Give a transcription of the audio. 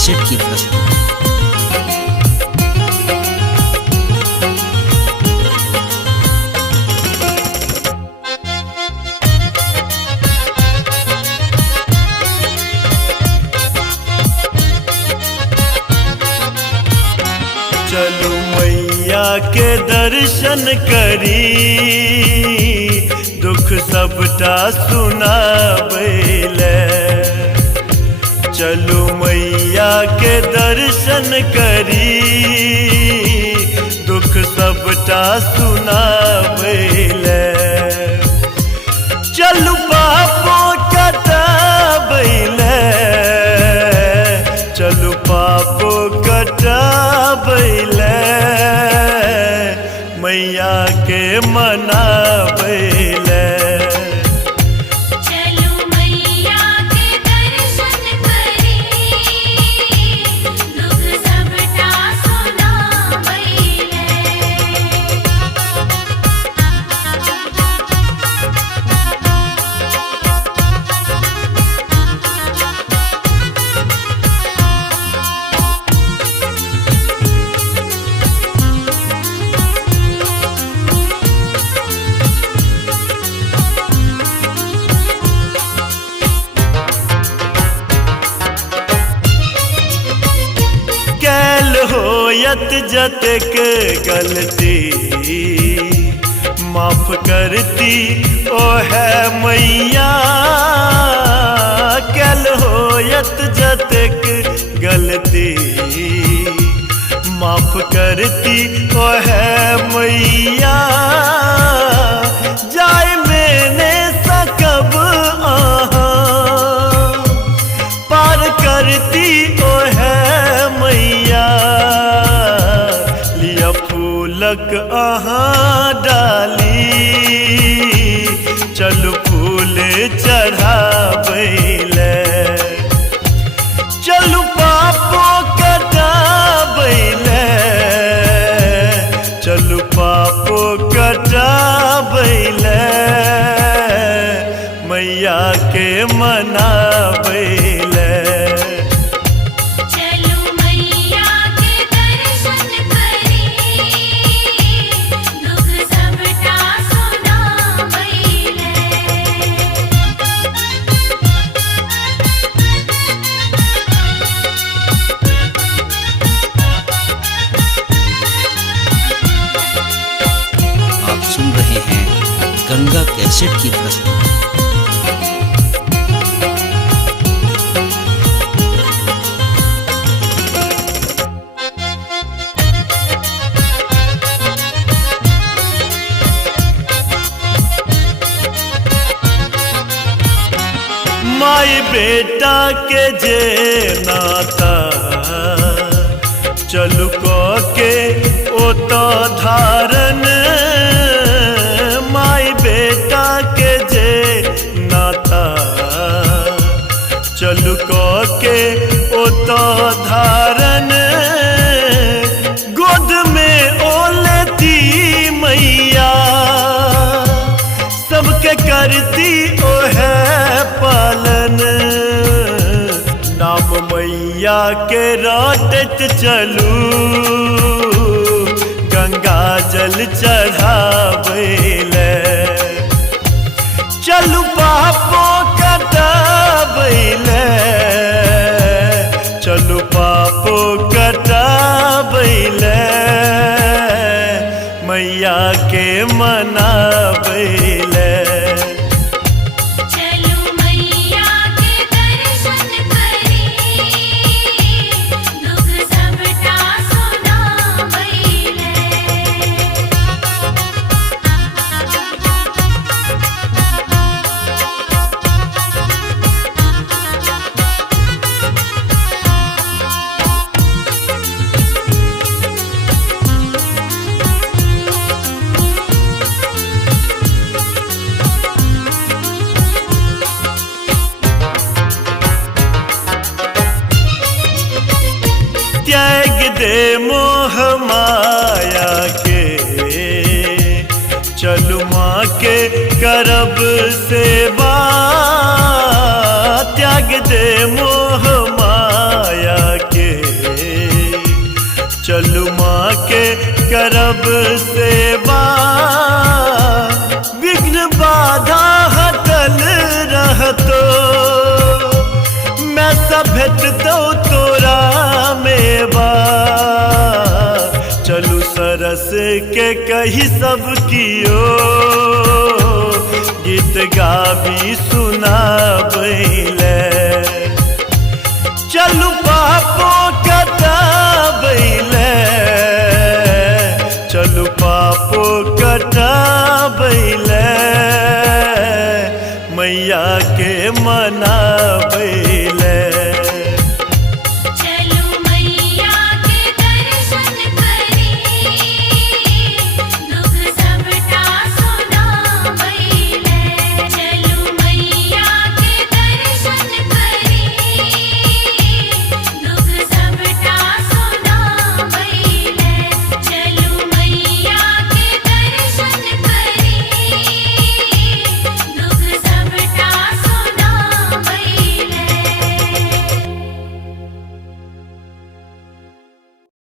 Cassette की प्रस्तुति। चलू मैया के दर्शन करी, दुख सबटा सुनाबैले। चलू मैया के दर्शन करी, दुख सबटा सुनाबैले। चलू पापों कटाबैले, चलू पापों कटाबैले, मैया के मनाबैले। चलू मैया के दर्शन करी, दुख सबटा सुनाबैले। कैल होयत जतक गलती, माफ करती ओ है मैया। कैल होयत जतक गलती, माफ करती ओ है मैया। जाय मैंने सकब आहा, पार करती ओ है मैया। लिया फूलक अहाँ डाली, चलू फूल चढ़ाबैले। चलू पापों कटाबैले, चलू पापों कटाबैले, मैया के मनाबैले। चलू मैया के दर्शन करी, दुख सबटा सुनाबैले। आप सुन रहे हैं गंगा कैसेट की प्रस्तुति। माई बेटा के जे नाता, चलू के ओ तो धारण। माई बेटा के जे नाता, चलू के ओ तो धारण। गोद में ओ लेती मैया, सबके करती ओ है पालन। नाम मैया के रटत चलू, गंगा जल चढ़ाबैले। चलू पापों कटाबैले, चलू पापों कटाबैले, मैया के मनाबैले। चलू मैया के दर्शन करी, दुख सबटा सुनाबैले। त्याग दे मोह माया के, चलू माँ के करब सेवा। त्याग दे मोह माया के, चलू माँ के करब सेवा विघ्न बाधा हटल रहतो मैं सब भेटतो तोरा मेवा चलू सरस के कही सब कियो गीत गाबी सुनाबई